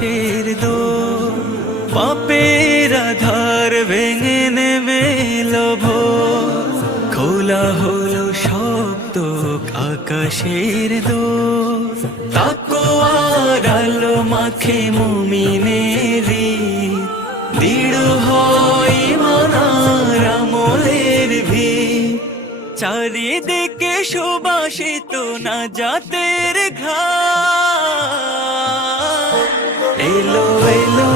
আকাশের দোল, পাপের আধার ভেঙে নেমে এলো ভোর, খোলা হলো শব্দ আকাশের দোল। তাকওয়ার আলো মাখে মুমিনের হৃদ, দৃঢ় হয় ঈমান আর আমলের ভিত। চারিদিকে সুবাসিত নাজাতের ঘ্রাণ, এলো এলো